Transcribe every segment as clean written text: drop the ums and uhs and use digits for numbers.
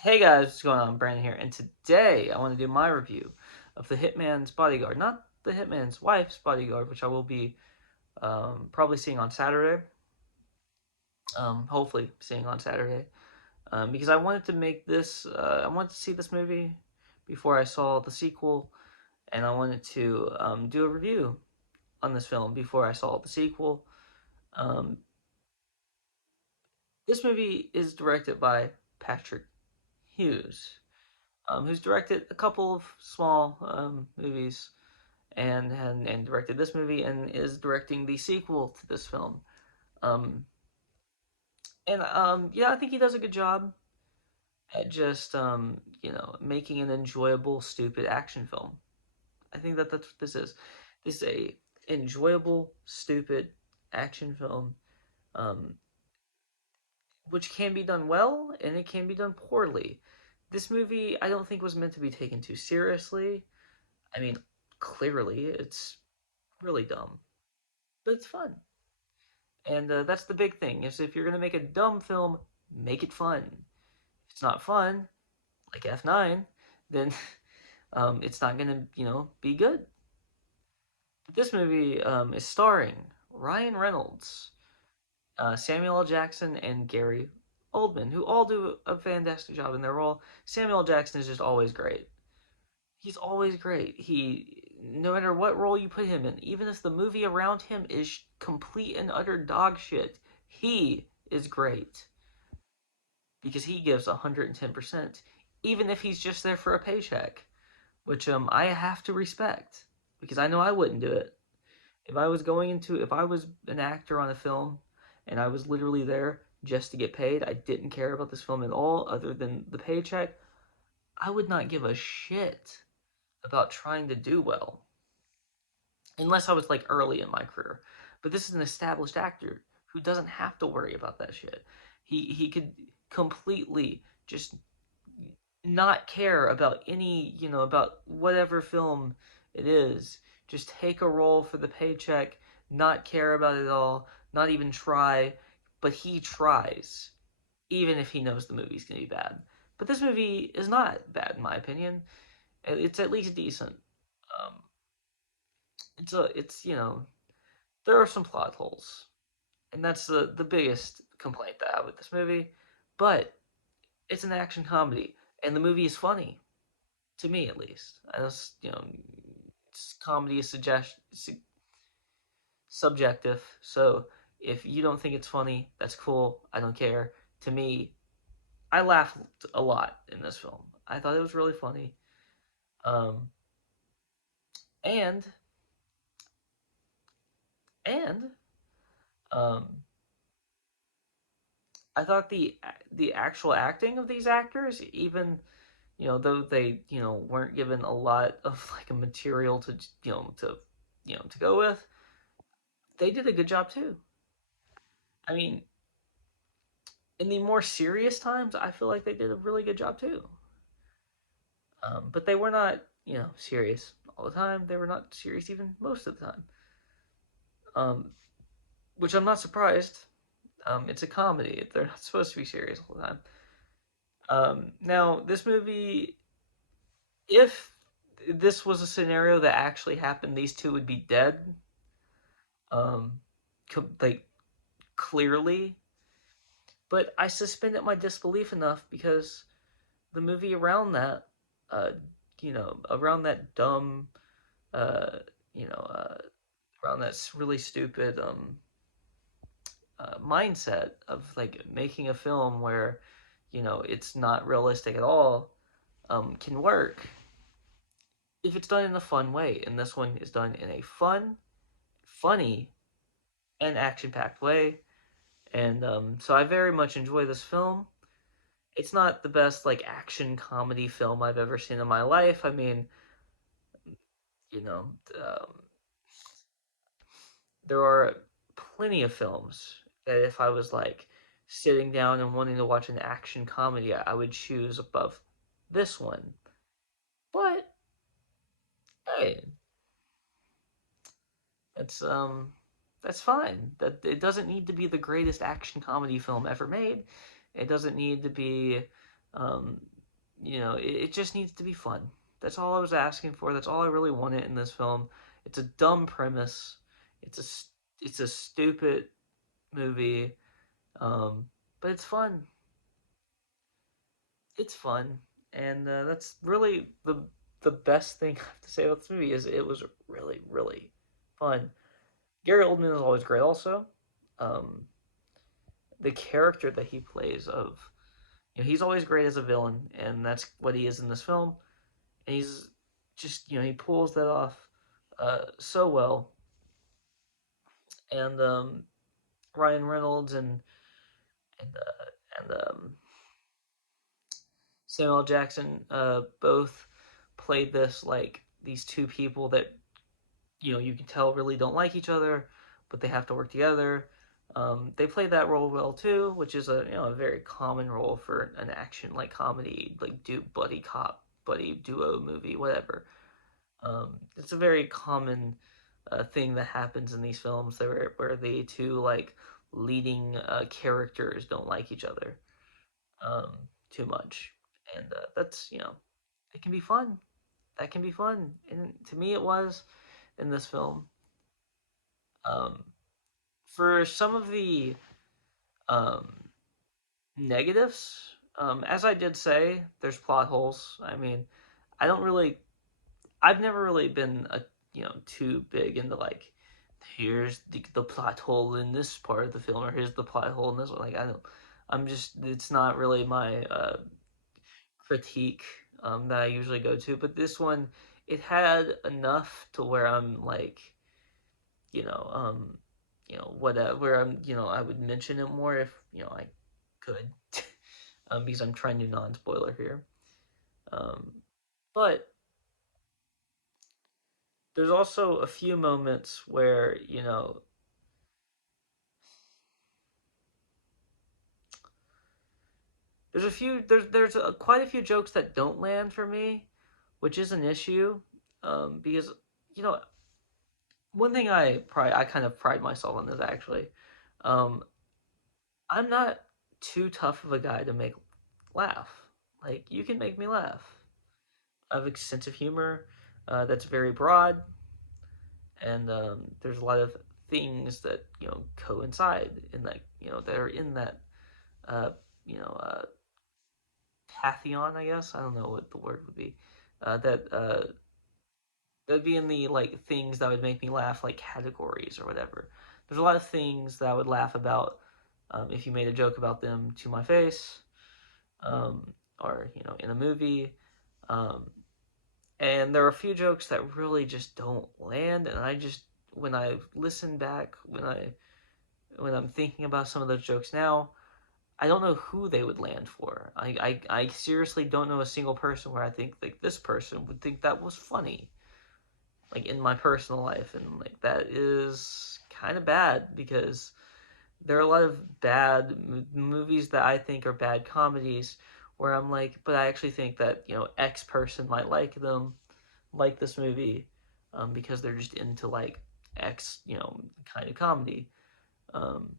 Hey guys, what's going on? Brandon here, and today I want to do my review of the Hitman's Bodyguard, not the Hitman's wife's Bodyguard, which I will be probably seeing on Saturday. Hopefully seeing on Saturday, because I wanted to make this. I wanted to see this movie before I saw the sequel, and I wanted to do a review on this film before I saw the sequel. Um, this movie is directed by Patrick Hughes, who's directed a couple of small movies and directed this movie and is directing the sequel to this film. Um, and yeah, I think he does a good job at just making an enjoyable, stupid action film. I think that that's what this is. This is a enjoyable, stupid action film, um, which can be done well and it can be done poorly. This movie, I don't think was meant to be taken too seriously. I mean, clearly it's really dumb, but it's fun. And that's the big thing is if you're gonna make a dumb film, make it fun. If it's not fun, like F9, then it's not gonna be good. But this movie is starring Ryan Reynolds, Samuel L. Jackson, and Gary Oldman, who all do a fantastic job in their role. Samuel L. Jackson is just always great. He's always great. No matter what role you put him in, even if the movie around him is complete and utter dog shit, he is great because he gives 110%, even if he's just there for a paycheck, which I have to respect because I know I wouldn't do it. If I was an actor on a film and I was literally there just to get paid, I didn't care about this film at all other than the paycheck, I would not give a shit about trying to do well unless I was like early in my career. But this is an established actor who doesn't have to worry about that shit. He could completely just not care about about whatever film it is. Just take a role for the paycheck, not care about it all, not even try, but he tries even if he knows the movie's going to be bad. But this movie is not bad in my opinion. It's at least decent. Um, it's there are some plot holes, and that's the biggest complaint that I have with this movie. But it's an action comedy, and the movie is funny to me at least. As comedy is subjective, so if you don't think it's funny, that's cool. I don't care. To me, I laughed a lot in this film. I thought it was really funny, um, and and um, I thought the actual acting of these actors, even though they weren't given a lot of like a material to to go with, they did a good job too. I mean, in the more serious times, I feel like they did a really good job too. But they were not serious all the time. They were not serious even most of the time. Um, which I'm not surprised. It's a comedy. They're not supposed to be serious all the time. Now, this movie, if this was a scenario that actually happened, these two would be dead. Um, like clearly, but I suspended my disbelief enough because the movie around that, uh, around that dumb, uh, you know, uh, around that really stupid mindset of like making a film where, it's not realistic at all, can work if it's done in a fun way. And this one is done in a fun, funny, and action-packed way. And so I very much enjoy this film. It's not the best like action comedy film I've ever seen in my life. I mean, you know, um, there are plenty of films that if I was like sitting down and wanting to watch an action comedy, I would choose above this one. But hey, that's that's fine. That it doesn't need to be the greatest action comedy film ever made. It doesn't need to be Um, it just needs to be fun. That's all I was asking for. That's all I really wanted in this film. It's a dumb premise. It's it's a stupid movie, um, but it's fun. It's fun, and that's really the best thing I have to say about this movie is it was really really fun. Gary Oldman is always great. Also, um, the character that he plays of he's always great as a villain, and that's what he is in this film. And he's just he pulls that off so well. And Ryan Reynolds and Samuel L. Jackson both played this like these two people that you can tell really don't like each other, but they have to work together. They played that role well too, which is a very common role for an action like comedy, like buddy cop, buddy duo movie, whatever. It's a very common thing that happens in these films where the two like leading characters don't like each other um, too much, and that's it can be fun. That can be fun, and to me it was in this film. Um, for some of the um, negatives, as I did say, there's plot holes. I mean, I don't really, I've never really been too big into like, here's the plot hole in this part of the film, or here's the plot hole in this one. Like, I don't, I'm just, it's not really my critique that I usually go to. But this one, it had enough to where I'm like, you know, um, where I would mention it more if I could, because I'm trying to non-spoiler here. Um, but there's also a few moments where quite a few jokes that don't land for me, which is an issue, because you know one thing I kind of pride myself on this actually. Um, I'm not too tough of a guy to make laugh. Like you can make me laugh. I have a sense of humor that's very broad, and there's a lot of things that coincide in that that are in that uh, you know uh, pantheon. I guess I don't know what the word would be. That'd be in the like things that would make me laugh, like categories or whatever. There's a lot of things that I would laugh about if you made a joke about them to my face, or in a movie. Um, and there are a few jokes that really just don't land, and I just when I listen back, when I'm thinking about some of those jokes now, I don't know who they would land for. I seriously don't know a single person where I think like this person would think that was funny, like in my personal life, and like that is kind of bad because there are a lot of bad movies that I think are bad comedies where I'm like, but I actually think that X person might like them, like this movie, because they're just into like X kind of comedy. Um,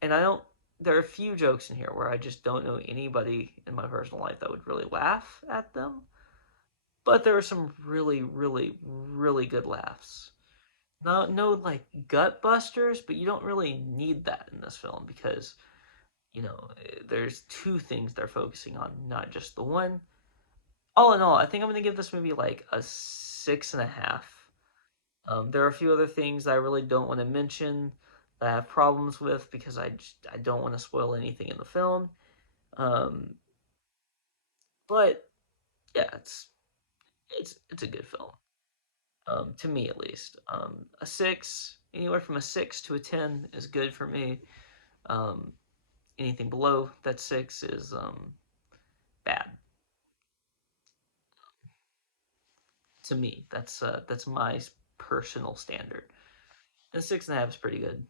and I don't. There are a few jokes in here where I just don't know anybody in my personal life that would really laugh at them. But there are some really, really, really good laughs. No, like gut busters, but you don't really need that in this film because there's two things they're focusing on, not just the one. All in all, I think I'm gonna give this movie like a 6.5. There are a few other things that I really don't want to mention that I have problems with because I don't want to spoil anything in the film. Um, but yeah, it's a good film. To me at least. A 6, anywhere from a 6 to a 10 is good for me. Um, Anything below that 6 is bad to me. That's my personal standard. And 6.5 is pretty good.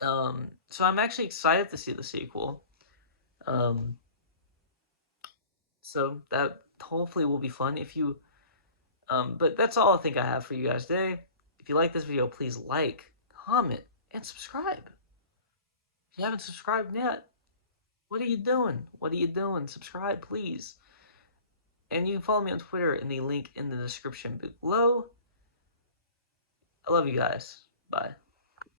So I'm actually excited to see the sequel. Um, so that hopefully will be fun. But that's all I think I have for you guys today. If you like this video, please like, comment, and subscribe. If you haven't subscribed yet, What are you doing? What are you doing? Subscribe, please. And you can follow me on Twitter in the link in the description below. I love you guys. Bye.